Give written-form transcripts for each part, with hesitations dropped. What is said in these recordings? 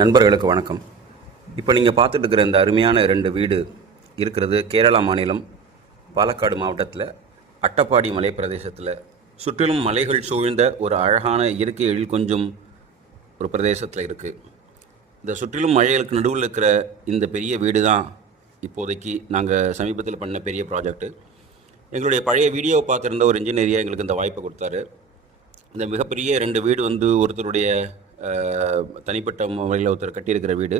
நண்பர்களுக்கு வணக்கம். இப்போ நீங்கள் பார்த்துட்டு இருக்கிற இந்த அருமையான 2 வீடு இருக்கிறது கேரளா மாநிலம் பாலக்காடு மாவட்டத்தில் அட்டப்பாடி மலை பிரதேசத்தில் சுற்றிலும் மலைகள் சூழ்ந்த ஒரு அழகான இயற்கை எழில் கொஞ்சம் ஒரு பிரதேசத்தில் இருக்குது. இந்த சுற்றிலும் மலைகளுக்கு நடுவில் இருக்கிற இந்த பெரிய வீடு தான் இப்போதைக்கு நாங்கள் சமீபத்தில் பண்ண பெரிய ப்ராஜெக்ட்டு. எங்களுடைய பழைய வீடியோவை பார்த்துருந்த ஒரு இன்ஜினியரியாக எங்களுக்கு இந்த வாய்ப்பை கொடுத்தாரு. இந்த மிகப்பெரிய 2 வீடு ஒருத்தருடைய தனிப்பட்ட முறையில் ஒருத்தர் கட்டியிருக்கிற வீடு.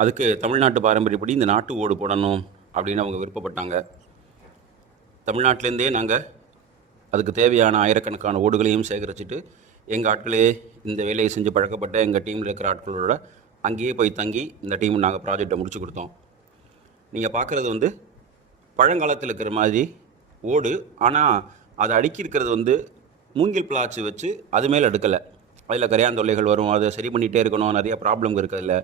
அதுக்கு தமிழ்நாட்டு பாரம்பரியப்படி இந்த நாட்டு ஓடு போடணும் அப்படின்னு அவங்க விருப்பப்பட்டாங்க. தமிழ்நாட்டிலேருந்தே நாங்கள் அதுக்கு தேவையான ஆயிரக்கணக்கான ஓடுகளையும் சேகரிச்சுட்டு எங்கள் ஆட்களே இந்த வேலையை செஞ்சு பழக்கப்பட்ட எங்கள் டீமில் இருக்கிற ஆட்களோட அங்கேயே போய் தங்கி இந்த டீம் நாங்கள் ப்ராஜெக்டை முடிச்சு கொடுத்தோம். நீங்கள் பார்க்குறது பழங்காலத்தில் இருக்கிற மாதிரி ஓடு, ஆனால் அதை அடுக்கியிருக்கிறது மூங்கில் பிளாச்சு வச்சு அது மேலே அடுக்கலை. அதில் கரையாந்தொல்லைகள் வரும், அதை சரி பண்ணிகிட்டே இருக்கணும், நிறையா ப்ராப்ளம் இருக்கிறதில்ல.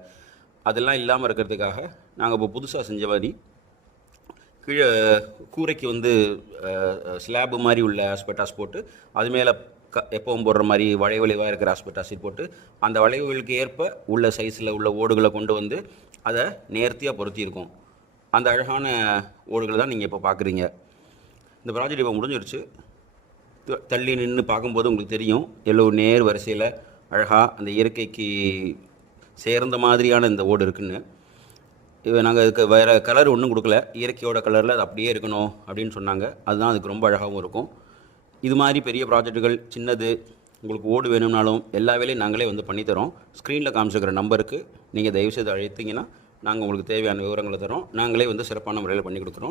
அதெல்லாம் இல்லாமல் இருக்கிறதுக்காக நாங்கள் இப்போ புதுசாக செஞ்ச மாதிரி கீழே கூரைக்கு ஸ்லாபு மாதிரி உள்ள ஆஸ்பெட்டாஸ் போட்டு அது மேலே எப்பவும் போடுற மாதிரி வளைவாக இருக்கிற ஆஸ்பெட்டாஸ் போட்டு அந்த வளைவுகளுக்கு ஏற்ப உள்ள சைஸில் உள்ள ஓடுகளை கொண்டு அதை நேர்த்தியாக பொருத்தியிருக்கோம். அந்த அழகான ஓடுகள் தான் நீங்கள் இப்போ பார்க்குறீங்க. இந்த ப்ராஜெக்ட் இப்போ முடிஞ்சிருச்சு. தள்ளி நின்று பார்க்கும்போது உங்களுக்கு தெரியும் எவ்வளோ நேர் வரிசையில் அழகாக அந்த இயற்கைக்கு சேர்ந்த மாதிரியான இந்த ஓடு இருக்குன்னு. நாங்கள் அதுக்கு வேறு கலர் ஒன்றும் கொடுக்கல, இயற்கையோட கலரில் அது அப்படியே இருக்கணும் அப்படின்னு சொன்னாங்க. அதுதான் அதுக்கு ரொம்ப அழகாகவும் இருக்கும். இது மாதிரி பெரிய ப்ராஜெக்டுகள் சின்னது உங்களுக்கு ஓடு வேணும்னாலும் எல்லா வேலையும் நாங்களே பண்ணித்தரோம். ஸ்க்ரீனில் காமிச்சிக்கிற நம்பருக்கு நீங்கள் தயவுசெய்து அழைத்தீங்கன்னா நாங்கள் உங்களுக்கு தேவையான விவரங்களை தரோம். நாங்களே சிறப்பான முறையில் பண்ணி கொடுக்குறோம்.